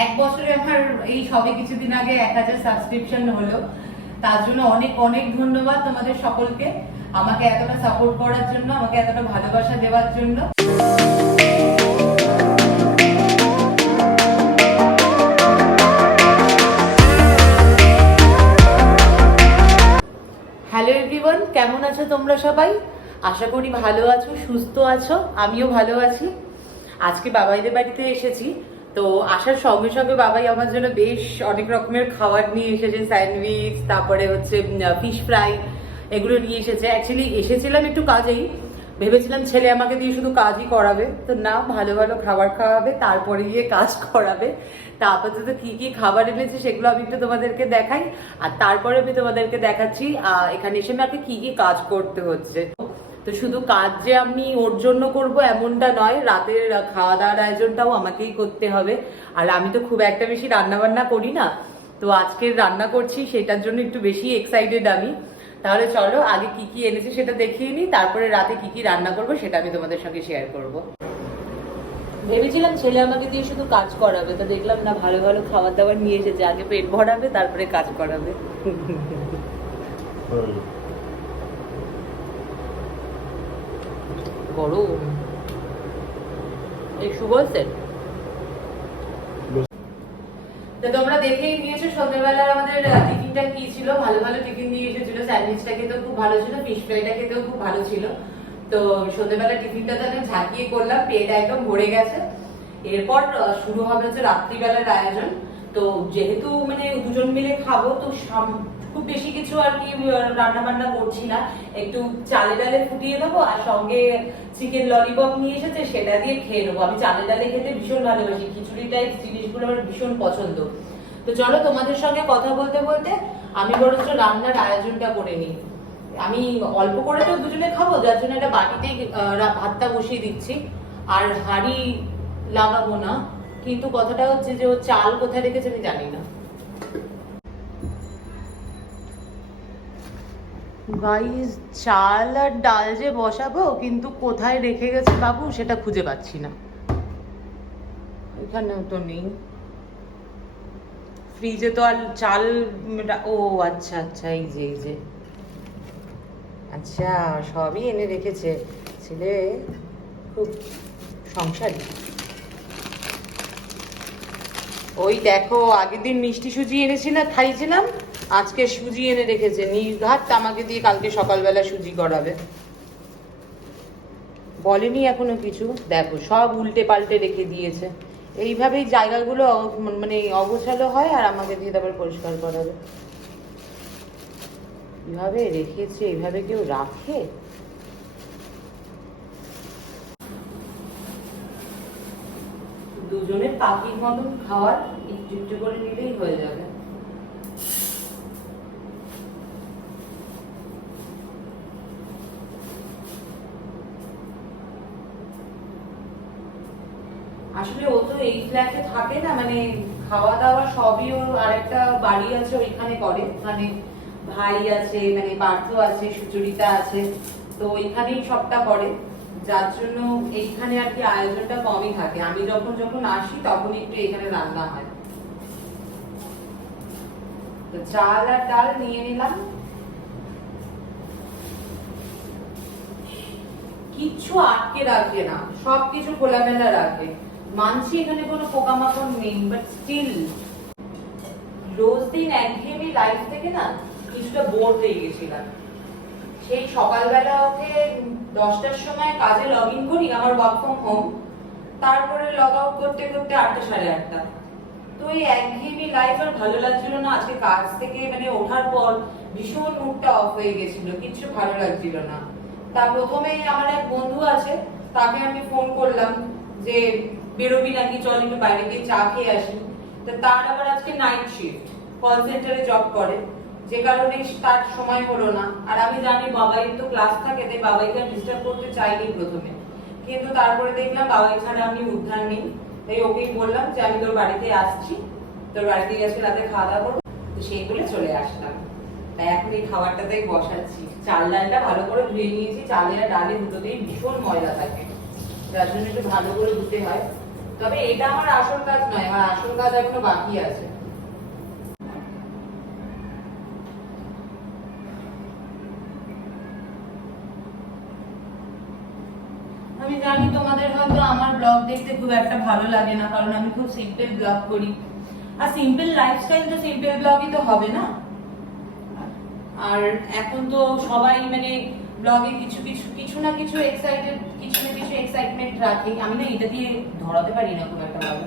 1 বছরে আমার এই সবে কিছুদিন আগে 1000 সাবস্ক্রিপশন হলো। তার জন্য অনেক অনেক ধন্যবাদ তোমাদের সকলকে, আমাকে এতটা সাপোর্ট করার জন্য, আমাকে এতটা ভালোবাসা দেওয়ার জন্য। হ্যালো এভরিওয়ান, কেমন আছো তোমরা সবাই? আশা করি ভালো আছো, সুস্থ আছো। আমিও ভালো আছি। আজকে বাবাইদের বাড়িতে এসেছি, তো আসার সঙ্গে সঙ্গে বাবাই আমার জন্য বেশ অনেক রকমের খাবার নিয়ে এসেছে। স্যান্ডউইচ, তারপরে হচ্ছে ফিশ ফ্রাই, এগুলো নিয়ে এসেছে। অ্যাকচুয়ালি এসেছিলাম একটু কাজেই, ভেবেছিলাম ছেলে আমাকে দিয়ে শুধু কাজই করাবে, তো না, ভালো ভালো খাবার খাওয়াবে, তারপরে গিয়ে কাজ করাবে। তা আপাতত কি কি খাবার এনেছে সেগুলো আমি একটু তোমাদেরকে দেখাই, আর তারপরে আমি তোমাদেরকে দেখাচ্ছি এখানে এসে আমাকে কি কি কাজ করতে হচ্ছে। তো শুধু কাজ যে আমি ওর জন্য করব এমনটা নয়, রাতের খাওয়া দাওয়ার আয়োজনটাও আমাকেই করতে হবে। আর আমি তো খুব একটা বেশি রান্না বান্না করি না, তো আজকে রান্না করছি, সেটার জন্য একটু বেশি এক্সাইটেড আমি। তাহলে চলো আগে কি কি এনেছে সেটা দেখিয়ে নিই, তারপরে রাতে কি কি রান্না করবো সেটা আমি তোমাদের সঙ্গে শেয়ার করব। ভেবেছিলাম ছেলে আমাকে দিয়ে শুধু কাজ করাবে, তো দেখলাম না, ভালো ভালো খাবার দাবার নিয়ে এসেছে। আগে পেট ভরাবে, তারপরে কাজ করাবে। গরম এই সুবলছেন। তো তোমরা দেখেই নিয়েছো সন্ধ্যেবেলার আমাদের টিফিনটা কি ছিল। ভালো ভালো টিফিন দিয়ে এসেছিল। স্যান্ডউইচটা খেতেও খুব ভালো ছিল, ফিশ ফ্রাইটা খেতেও খুব ভালো ছিল। তো সন্ধ্যেবেলা টিফিনটা তো আমি ঝাঁকিয়ে করলাম, পেট একদম ভরে গেছে। এরপর শুরু হবে হচ্ছে রাত্রিবেলার আয়োজন। তো যেহেতু মানে দুজন মিলে খাবো, তো খুব বেশি কিছু আর কি রান্না বান্না করছি না। একটু চালে ডালে ফুটিয়ে দেবো, আর সঙ্গে চিকেন ললিপপ নিয়ে এসেছে, সেটা দিয়ে খেয়ে নেবো। আমি চালে ডালে খেতে ভীষণ ভালোবাসি, খিচুড়ি টাইপ জিনিসগুলো আমার ভীষণ পছন্দ। তো চলো তোমাদের সঙ্গে কথা বলতে বলতে আমি বরঞ্চ রান্নার আয়োজনটা করে নিই। আমি অল্প করে তো দুজনে খাবো, যার জন্য একটা বাটিতেই ভাতটা বসিয়ে দিচ্ছি। আর হাঁড়ি লাগাবো না, কিন্তু কথাটা হচ্ছে যে ও চাল কোথায় রেখেছে আমি জানি না। গাইস, চাল আর ডাল যে বসাবো, কিন্তু কোথায় রেখে গেছে বাবু সেটা খুঁজে পাচ্ছি না। এখানেও তো নেই, ফ্রিজে তো আর চাল। ও আচ্ছা আচ্ছা, এই যে এই যে, আচ্ছা, সবই এনে রেখেছে ছেলে, খুব সংসারী। ওই দেখো, আগের দিন মিষ্টি সুজি এনেছিলাম, খাইছিলাম, আজকে সুজি এনে রেখেছে। নির্ঘাত আমাকে দিয়ে কালকে সকালবেলা সুজি করাবে। বলেনি এখনো কিছু, দেখো সব উল্টে পাল্টে রেখে দিয়েছে। এইভাবেই জায়গাগুলো মানে অগোছালো হয়, আর আমাকে দিয়ে তারপর পরিষ্কার করাবে। এইভাবে রেখেছে, এইভাবে কেউ রাখে? দুজনের পাখির মতন খাওয়ার একটু একটু করে নিলেই হয়ে যাবে। আসলে ও তো এই ফ্ল্যাটে থাকে না, মানে খাওয়া দাওয়া সবই ওর আরেকটা বাড়ি আছে ওইখানে করে। মানে ভাই আছে, মানে পার্থ আছে, সুচরিতা আছে, তো ওইখানেই সবটা করে। যার জন্য এইখানে আর কি আয়োজনটা কমই থাকে। আমি যখন যখন আসি তখন একটু এখানে রান্না হয়। তো চাল আর ডাল নিয়ে নিলাম। কিচ্ছু আটকে রাখে না, সবকিছু খোলামেলা রাখে। মানছি এখানে কোনো পোকামাকড় নেই, বাট স্টিল রোজ দিন একঘেয়েমি লাইফ থেকে না কিছুটা বোর হয়ে গেছিলাম। সেই সকালবেলা উঠে 10টার সময় কাজে লগ ইন করি, আমার ওয়ার্ক ফ্রম হোম, তারপরে লগ আউট করতে করতে 8টা সাড়ে 8টা। তো এই একঘেয়েমি লাইফ আর ভালো লাগছিল না। আজকে কাজ থেকে মানে ওঠার পর ভীষণ মুডটা অফ হয়ে গেছিল, কিছু ভালো লাগছিল না। তা প্রথমেই আমার এক বন্ধু আছে, তাকে আমি ফোন করলাম যে বেরোবি নাকি, চল একটু বাইরে গিয়ে চা খেয়ে আসি। তো তার আবার আজকে নাইট শিফট, কল সেন্টারে জব করে, যে কারণে তার সময় হলো না। আর আমি জানি বাবাই তো ক্লাস থাকে, তাই বাবাইকে ডিস্টার্ব করতে চাইনি প্রথমে, কিন্তু তারপরে দেখলাম বাবাই ছাড়া আমি উদ্ধার নেই। তাই ওকেই বললাম যে আমি তোর বাড়িতে আসছি, তোর বাড়িতে গেছে রাতে খাওয়া দাওয়া করবো। তো সেই বলে চলে আসলাম। তাই এখন এই খাবারটাতেই বসাচ্ছি। চাল ডালটা ভালো করে ধুয়ে নিয়েছি, চালে আর ডালে দুটোতেই ভীষণ ময়লা থাকে, যার জন্য একটু ভালো করে ধুতে হয়। তো তবে এটা আমার আসল কাজ নয়, আমার আসল কাজ এখনো বাকি আছে। আমি জানি তোমাদের হয়তো আমার ব্লগ দেখতে খুব একটা ভালো লাগে না, কারণ আমি খুব সিম্পল ব্লগ করি, আর সিম্পল লাইফস্টাইল তো সিম্পল ব্লগই তো হবে না। আর এখন তো সবাই মানে ব্লগে কিছু না কিছু এক্সাইটমেন্ট রাখে। আমি না এটা দিয়ে ধরাতে পারি না খুব একটা ভালো।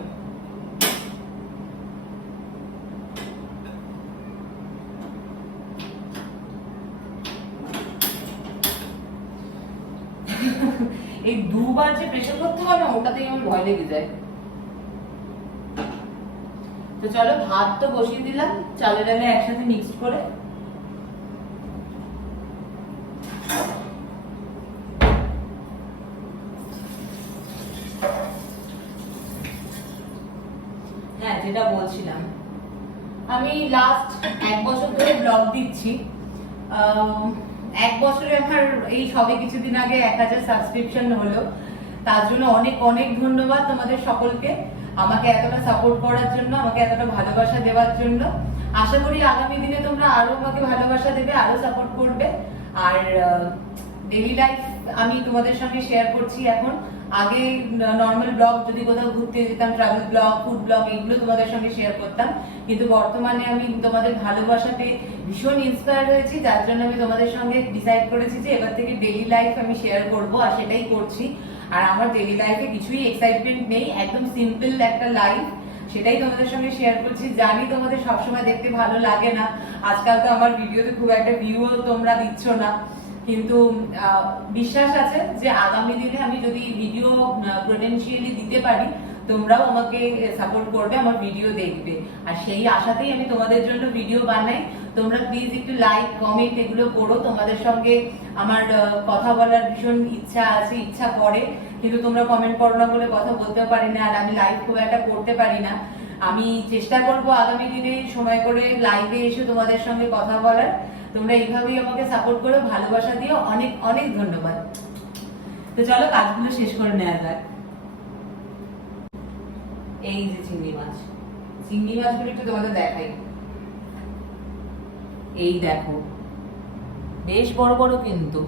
এই দুবার যে প্রেশার করতে হবে না, ওটাতেই আমার ভয় লেগে যায়। তো চলো, ভাত তো বসিয়ে দিলাম, চালে ডালে একসাথে মিক্স করে। হ্যাঁ, যেটা বলছিলাম, আমি লাস্ট 1 বছর ধরে ব্লগ দিচ্ছি। 1 বছরে আমার এই সবে কিছুদিন আগে 1000 সাবস্ক্রিপশন হলো। তার জন্য অনেক অনেক ধন্যবাদ তোমাদের সকলকে, আমাকে এতটা সাপোর্ট করার জন্য, আমাকে এতটা ভালোবাসা দেওয়ার জন্য। আশা করি আগামী দিনে তোমরা আরো আমাকে ভালোবাসা দেবে, আরো সাপোর্ট করবে। আর ডেইলি লাইফ আমি তোমাদের সঙ্গে শেয়ার করছি এখন। আগে নর্মাল ব্লগ, যদি কোথাও ঘুরতে যেতাম, ট্রাভেল ব্লগ, ফুড ব্লগ, এগুলো তোমাদের সঙ্গে শেয়ার করতাম। কিন্তু বর্তমানে আমি তোমাদের ভালোবাসাতে ভীষণ ইন্সপায়ার হয়েছি, যার জন্য আমি তোমাদের সঙ্গে ডিসাইড করেছি যে এবার থেকে ডেইলি লাইফ আমি শেয়ার করব, আর সেটাই করছি। আর আমার ডেইলি লাইফে কিছুই এক্সাইটমেন্ট নেই, একদম সিম্পল একটা লাইফ, সেটাই তোমাদের সঙ্গে শেয়ার করছি। জানি তোমাদের সবসময় দেখতে ভালো লাগে না, আজকাল তো আমার ভিডিওতে খুব একটা ভিউও তোমরা দিচ্ছ না, কিন্তু বিশ্বাস আছে যে আগামী দিনে আমি যদি ভিডিও পোটেনশিয়ালি দিতে পারি, তোমরাও আমাকে সাপোর্ট করবে, আমার ভিডিও দেখবে। আর সেই আশাতেই আমি তোমাদের জন্য ভিডিও বানাই। তোমরা প্লিজ একটু লাইক, কমেন্ট এগুলো করো। তোমাদের সঙ্গে আমার কথা বলার ভীষণ ইচ্ছা আছে, ইচ্ছা করে, কিন্তু তোমরা কমেন্ট করো না বলে কথা বলতেও পারি না, আর আমি লাইভ খুব একটা করতে পারি না। আমি চেষ্টা করব আগামী দিনে সময় করে লাইভে এসে তোমাদের সঙ্গে কথা বলার। তোমরা এইভাবেই আমাকে সাপোর্ট করো, ভালোবাসা দিও। অনেক অনেক ধন্যবাদ। তো চলো, কাজগুলো শেষ করে নেওয়া যাক। এই যে চিংড়ি মাছগুলো একটু তোমাদের দেখাই। এই দেখো, বেশ বড় বড়, কিন্তু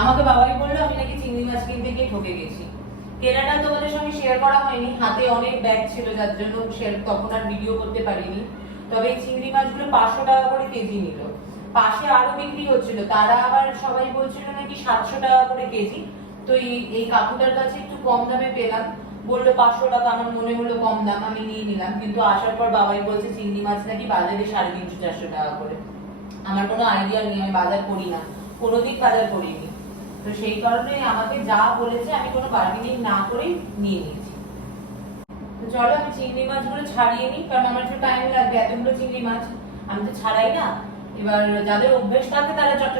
আমাকে বাবাই বললো আমি নাকি চিংড়ি মাছ কিনতে গিয়ে ঠকে গেছি। কেনাটা তোমাদের সঙ্গে শেয়ার করা হয়নি, হাতে অনেক ব্যাগ ছিল, যার জন্য তখন আর ভিডিও করতে পারিনি। তবে এই চিংড়ি মাছগুলো 500 টাকা করে কেজি নিল। পাশে আরো বিক্রি হচ্ছিল, তারা আবার সবাই বলছিল নাকি 700 টাকা করে কেজি। তো এই কাকুটার কাছে একটু কম দামে পেলাম, বললো 500 টাকা। আমার মনে হলো কম দাম, আমি নিয়ে নিলাম। কিন্তু আসার পর বাবাই বলছে চিংড়ি মাছ নাকি বাজারে 350-400 টাকা করে। আমার কোনো আইডিয়া নেই, আমি বাজার করি না, কোনোদিন বাজার করিনি। তো সেই কারণে আমাকে যা বলেছে আমি কোনো বার্গেনিং না করেই নিয়ে নিয়েছি। তো চলো, আমি চিংড়ি মাছগুলো ছাড়িয়ে নিই, কারণ আমার একটু টাইম লাগবে। এতগুলো চিংড়ি মাছ আমি তো ছাড়াই না। এবার যাদের অভ্যেস থাকে তারা চট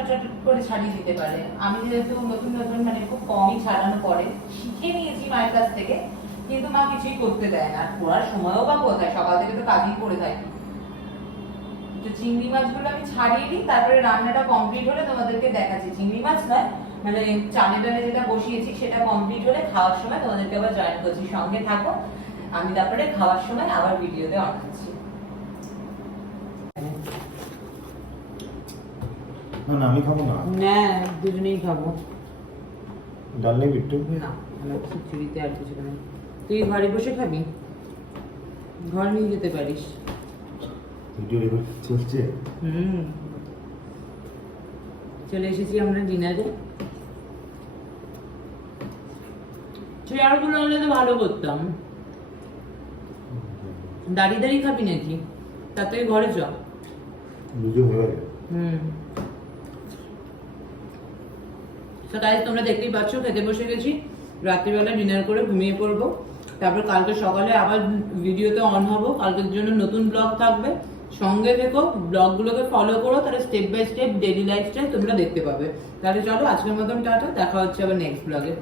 করে ছাড়িয়ে দিতে পারে। আমি যেহেতু নতুন মানে খুব কমই ছাড়ানো পড়ে, শিখে নিয়েছি মায়ের কাছ থেকে, কিন্তু মা কিছুই করতে দেয় না। আর পড়ার সময়ও বা কোথায়, সকাল থেকে তো কাজই করে থাকি। তো চিংড়ি মাছগুলো আমি ছাড়িয়ে নিই, তারপরে রান্নাটা কমপ্লিট হলে তোমাদেরকে দেখাচ্ছি। চিংড়ি মাছ নয়, মানে চালে ডালে যেটা বসিয়েছি সেটা কমপ্লিট হলে খাওয়ার সময় তোমাদেরকে আবার জয়েন করছি। সঙ্গে থাকো, আমি তারপরে খাওয়ার সময় আবার ভিডিওতে অন করছি। না আমি খাবো না। না, দুজনেই খাবো। ডাল নেই বিট্টু? না, আমার খিচুড়িতে আর কিছু নেই। তুই ঘরে বসে খাবি, ঘর নিয়ে যেতে পারিস। ভিডিও রেকর্ড চলছে? চলে এসেছি আমরা ডিনারে। চেয়ারগুলো আনলে তো ভালো করতাম। দাঁড়িয়ে খাবি নাকি? তার থেকে ঘরে চ। বুঝে হয়ে গেল। গাইস, তোমরা দেখতেই পাচ্ছ, খেতে বসে গেছি। রাত্রিবেলা ডিনার করে ঘুমিয়ে পড়বো, তারপর কালকে সকালে আবার ভিডিওতে অন হব। কালকের জন্য নতুন ব্লগ থাকবে, সঙ্গে থেকো, ব্লগগুলোকে ফলো করো, তাহলে step by step daily lifestyle তোমরা দেখতে পাবে। তাহলে চলো, আজকের মতন টাটা, দেখা হচ্ছে আবার নেক্সট ব্লগে।